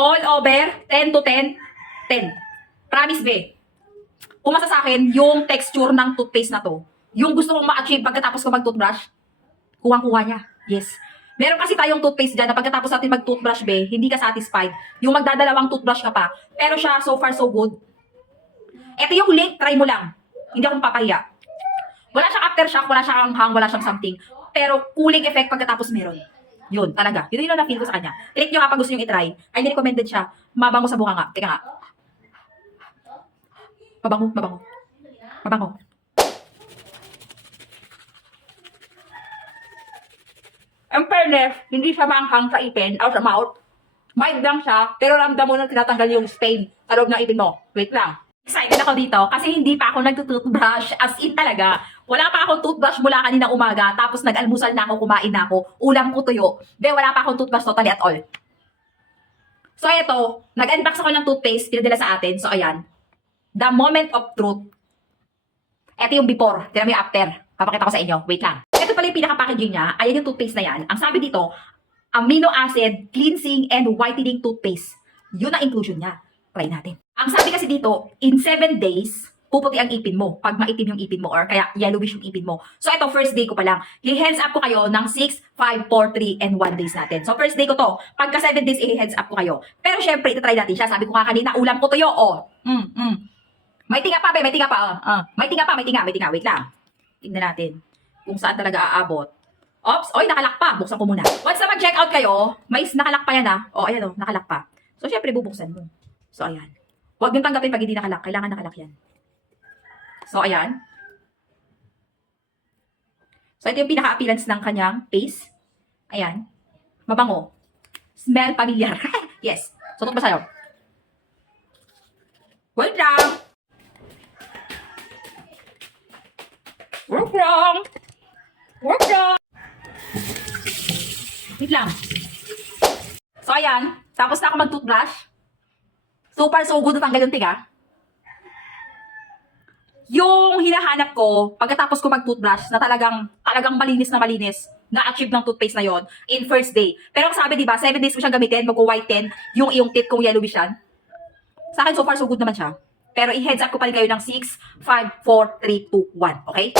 All over, 10 to 10, 10. Promise, be. Pumasa sa akin yung texture ng toothpaste na to. Yung gusto mong ma-achieve pagkatapos ko mag-toothbrush, kuwang-kuha niya. Yes. Meron kasi tayong toothpaste dyan na pagkatapos natin mag-toothbrush, be, hindi ka satisfied. Yung magdadalawang toothbrush ka pa. Pero siya, so far, so good. Ito yung link, try mo lang. Hindi ako mapapahiya. Wala siyang aftershock, wala siyang hang, wala siyang something. Pero cooling effect pagkatapos meron. Yun, talaga. Yun yung na-feel ko sa kanya. Click nyo nga pag gusto nyo i-try. Ay, recommended siya. Mabango sa bunga nga. Teka nga. Mabango, mabango. Mabango. Ang fairness, hindi siya maanghang sa ipin o sa mouth. Mild lang siya, pero ramdam mo na tinatanggal yung stain sa loob ng ipin mo. Wait lang. Excited ako dito kasi hindi pa ako nag-toothbrush, as in talaga. Wala pa akong toothbrush mula kanina umaga, tapos nag-almusal na ako, kumain na ako, ulam ko tuyo. Be, wala pa akong toothbrush totally at all. So ito, nag-unbox ako ng toothpaste, pinadala sa atin. So ayan, the moment of truth. Ito yung before, tignan mo yung after. Papakita ko sa inyo, wait lang. Ito pala yung pinaka-packaging niya, ayan yung toothpaste na yan. Ang sabi dito, amino acid, cleansing, and whitening toothpaste. Yun ang inclusion niya. Try natin. Ang sabi kasi dito, in 7 days, puputi ang ipin mo. Pag maitim yung ipin mo or kaya yellowish yung ipin mo. So ito, first day ko pa lang. I-hands up ko kayo ng 6, 5, 4, 3, and 1 days natin. So first day ko to. Pagka 7 days, i-hands up ko kayo. Pero syempre, ito try natin siya. Sabi ko nga kanina, ulam ko tuyo. Oh. May tinga pa, be. May tinga pa. May tinga pa, may tinga. Wait lang. Tingnan natin kung saan talaga aabot. Oops, oy, nakalak pa. Buksan ko muna. Once na mag-check out kayo, may nakalak pa yan Oh, ayan nakalak pa. So syempre, bubuksan mo. So ayan. Huwag niyong tanggapin pag hindi nakalak. Kailangan nakalak yan. So, ayan. So, ito yung pinaka-appearance ng kanyang face. Ayan. Mabango. Smell familiar. Yes. So, ito ba sa'yo? Wait lang. Wait lang. Wait lang. So, ayan. Tapos na ako mag-toothbrush. Super so good na tanggal yung tiga. Yung hinahanap ko, pagkatapos ko mag-toothbrush, na talagang malinis na-achieve ng toothpaste na yon in first day. Pero ang sabi, diba, 7 days mo siyang gamitin, mag-whiten yung iyong teeth kung yellowish yan. Sa akin, so far, so good naman siya. Pero i-heads up ko pa rin kayo ng 6, 5, 4, 3, 2, 1. Okay?